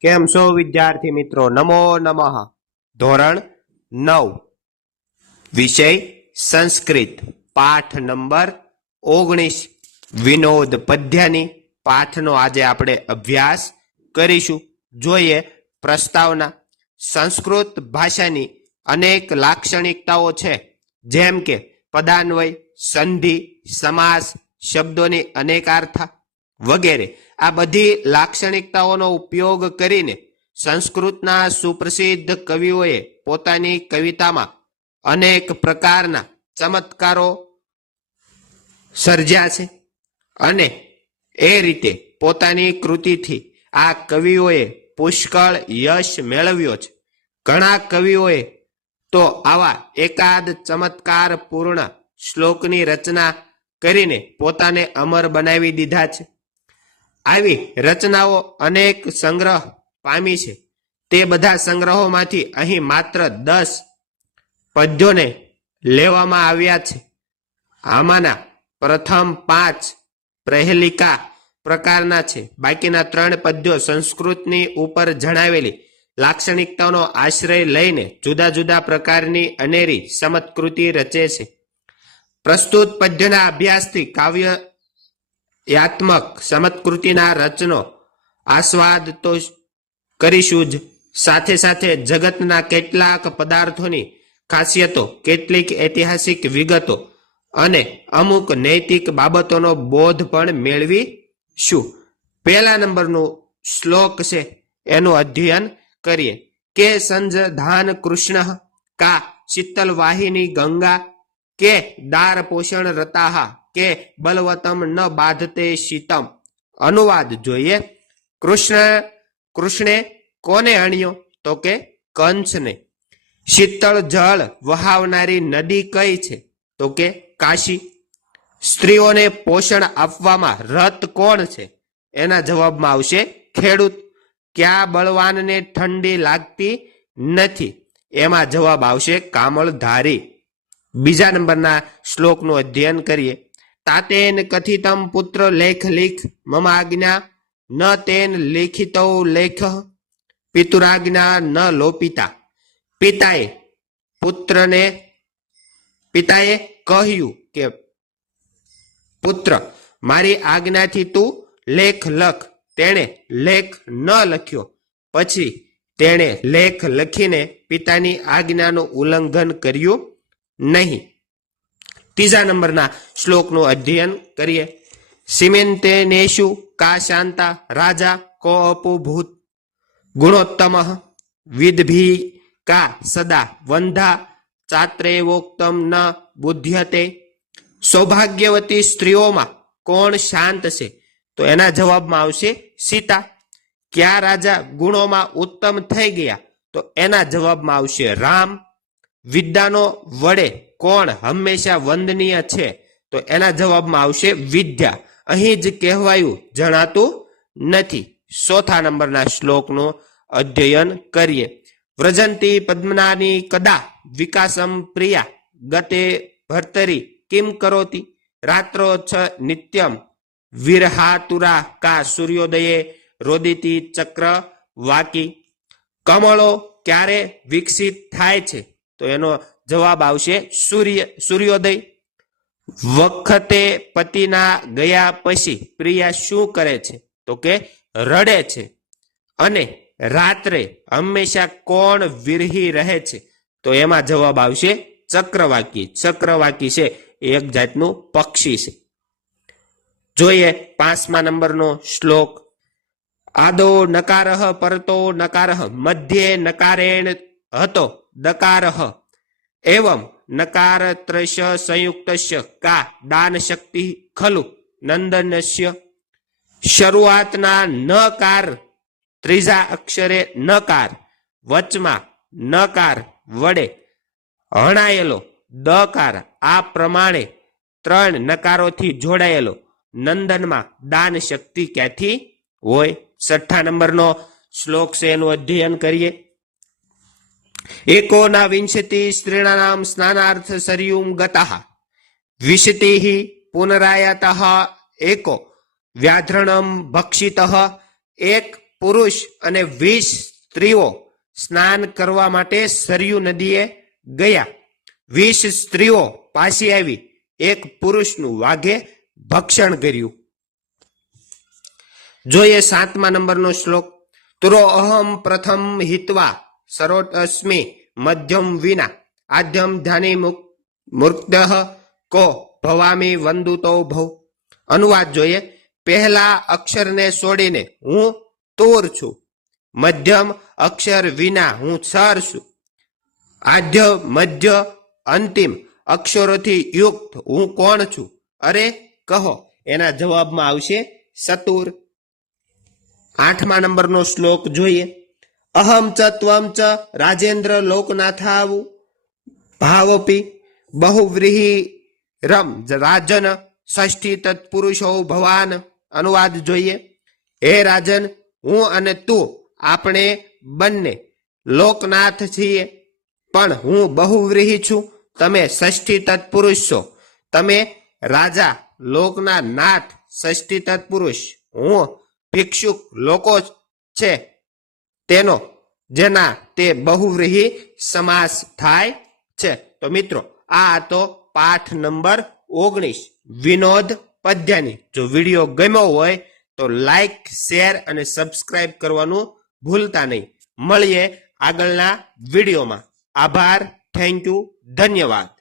કેમ છો વિદ્યાર્થી મિત્રો? નમો નમઃ. ધોરણ નવ. વિષય સંસ્કૃત. પાઠ નંબર ઓગણીસ. વિનોદ પદ્યની પાઠનો આજે આપણે અભ્યાસ કરીશું. જોઈએ પ્રસ્તાવના. સંસ્કૃત ભાષાની અનેક લાક્ષણિકતાઓ છે. જેમ કે, પદાન્વય, સંધિ, સમાસ, શબ્દોની અનેકાર્થા વગેરે. આ બધી લાક્ષણિકતાઓનો ઉપયોગ કરીને સંસ્કૃતના સુપ્રસિદ્ધ કવિઓએ પોતાની કવિતામાં અનેક પ્રકારના ચમત્કારો સર્જ્યા છે અને એ રીતે પોતાની કૃતિથી આ કવિઓએ પુષ્કળ યશ મેળવ્યો છે. ઘણા કવિઓએ તો આવા એકાદ ચમત્કાર પૂર્ણ શ્લોકની રચના કરીને પોતાને અમર બનાવી દીધા છે. આવી રચનાઓ અનેક સંગ્રહ પામી છે. તે બધા સંગ્રહોમાંથી અહીં માત્ર દસ પદ્યોને લેવામાં આવ્યા છે. આમાંના પ્રથમ પાંચ પ્રહેલિકા પ્રકારના છે. બાકીના ત્રણ પદ્યો સંસ્કૃતની ઉપર જણાવેલી લાક્ષણિકતાનો આશ્રય લઈને જુદા જુદા પ્રકારની અનેરી સમત્કૃતિ રચે છે. પ્રસ્તુત પદ્યના અભ્યાસથી કાવ્ય યાત્મક સમત્કૃતિના રચનો આસ્વાદ તો કરીશું જ. સાથે સાથે જગતના કેટલાક પદાર્થોની ખાસિયતો, કેટલીક ઐતિહાસિક વિગતો અને અમુક નૈતિક બાબતોનો બોધ પણ મેળવીશું. પહેલા નંબરનો શ્લોક છે, એનું અધ્યયન કરીએ. કે સંજધાન કૃષ્ણ કા શીતલ વાહિની ગંગા કે દાર પોષણ રતાહા? કે બલવતમ ન બાધતે શીતમ. અનુવાદ જોઈએ. કૃષ્ણ, કૃષ્ણે કોને અણ્યો? તો કે કંસને. શીતળ જળ વહાવનારી નદી કઈ છે? તો કે કાશી. સ્ત્રીઓને પોષણ આપવામાં રત કોણ છે? એના જવાબમાં આવશે ખેડૂત. ક્યાં બળવાનને ઠંડી લાગતી નથી? એમાં જવાબ આવશે કામળધારી. બીજા નંબરના શ્લોકનું અધ્યયન કરીએ. તાતેન કથિતમ પુત્ર લેખ લેખ મમ આજ્ઞા ન તેન લેખિતો લેખ પિતુરાજ્ઞા ન લોપિતા. પિતાએ પુત્રને, પિતાએ કહ્યું કે, પુત્ર, મારી આજ્ઞાથી તું લેખ લખ. તેણે લેખ ન લખ્યો. પછી તેણે લેખ લખીને પિતાની આજ્ઞાનું ઉલ્લંઘન કર્યું નહીં. ત્રીજા નંબરના શ્લોકનું અધ્યયન કરીએ. સિમેન્તે નેશુ કા શાંતા રાજા કો અપુભૂત ગુણોત્તમ વિદભી કા સદા વંધા ચાત્રેવોક્તમ ન બુદ્ધ્યતે સૌભાગ્યવતી સ્ત્રીઓમાં કોણ શાંત છે? તો એના જવાબમાં આવશે સીતા. કયા રાજા ગુણોમાં ઉત્તમ થઈ ગયા? તો એના જવાબમાં આવશે રામ. વિદ્યાનો વડે કોણ હંમેશા વંદનીય છે? તો એના જવાબમાં આવશે વિદ્યા. અહીં જ કહેવાયું, જણાતું નથી. ચોથા નંબરના શ્લોકનું અધ્યયન કરીએ. વ્રજંતી પદ્મનાની કદા વિકાસમ પ્રિયા? ગતે ભર્તરી કિમ કરોતી? રાત્રો છ નિત્યમ વિરહાતુરા કા સૂર્યોદયે રોદિતી ચક્ર વાકી? કમળો ક્યારે વિકસિત થાય છે? તો એનો જવાબ આવશે સૂર્ય, સૂર્યોદય. વખતે પતિના ગયા પછી પ્રિયા શું કરે છે? તો કે રડે છે. અને રાત્રે હંમેશા કોણ વિરહી રહે છે? તો એમાં જવાબ આવશે ચક્રવાકી. ચક્રવાકી છે એક જાતનું પક્ષી છે. જોઈએ પાંચમા નંબરનો શ્લોક. આદો નકારહ પરતો નકારહ, મધ્યે નકારેણ હતો દકારહ. એવમ નકાર ત્રશ સંયુક્તશ્ય કા દાન શક્તિ ખલુ નંદનશ્ય શરૂઆતના નકાર ત્રીજા અક્ષરે નકાર વચમાં નકાર વડે હણાયેલો દકાર આ પ્રમાણે ત્રણ નકારોથી જોડાયેલો નંદનમાં દાન શક્તિ ક્યાંથી હોય? છઠ્ઠા નંબરનો શ્લોક છે, એનું અધ્યયન કરીએ. એકોના વિંશતિ સ્ત્રીણાનામ સ્નાનાર્થ સરયુમ ગતા વિશતિ પુનરાયત એકો વ્યાધ્રણમ ભક્ષિત એક પુરુષ અને વીસ સ્ત્રીઓ સ્નાન કરવા માટે સરયુ નદીએ ગયા। વીસ સ્ત્રીઓ પાછી આવી, એક પુરુષનું વાઘે ભક્ષણ કર્યું। જોઈએ સાતમા નંબરનો શ્લોક, તુરો અહમ પ્રથમ હિત્વા સરોટ અસ્મિ મધ્યમ વિના આદ્યમ ધ્યાની મૂર્ત કો ભવામી વંદુતો ભવ અનુવાદ જોઈએ પહેલા અક્ષરને છોડીને હું તોર છું મધ્યમ અક્ષર વિના હું સર છું આદ્ય મધ્ય અંતિમ અક્ષરોથી યુક્ત હું કોણ છું અરે કહો એના જવાબમાં આવશે સતુર આઠમા નંબરનો શ્લોક જોઈએ અહમ ચ ત્વમ ચ રાજેન્દ્ર લોકનાથાવ. ભાવપી બહુવ્રીહી રમ રાજન ષષ્ઠી તત્પુરુષો ભવાન અનુવાદ જોઈએ. હે રાજન, હું અને તું આપણે બંને લોકનાથ છીએ. પણ હું બહુવ્રીહી છું, તમે ષષ્ઠી તત્પુરુષ છો. તમે રાજા લોકના નાથ ષષ્ઠી તત્પુરુષ. હું ભિક્ષુક લોકો છે. તેનો, જેના તે બહુવ્રીહી સમાસ થાય છે. તો મિત્રો, આ તો પાઠ નંબર ઓગણીસ, વિનોદ પદ્યાની જો વીડિયો ગમ્યો હોય, તો લાઈક, શેર અને સબસ્ક્રાઇબ કરવાનું ભૂલતા નહીં. મળીએ આગળના વિડીયોમાં. આભાર, થેન્ક યુ, ધન્યવાદ.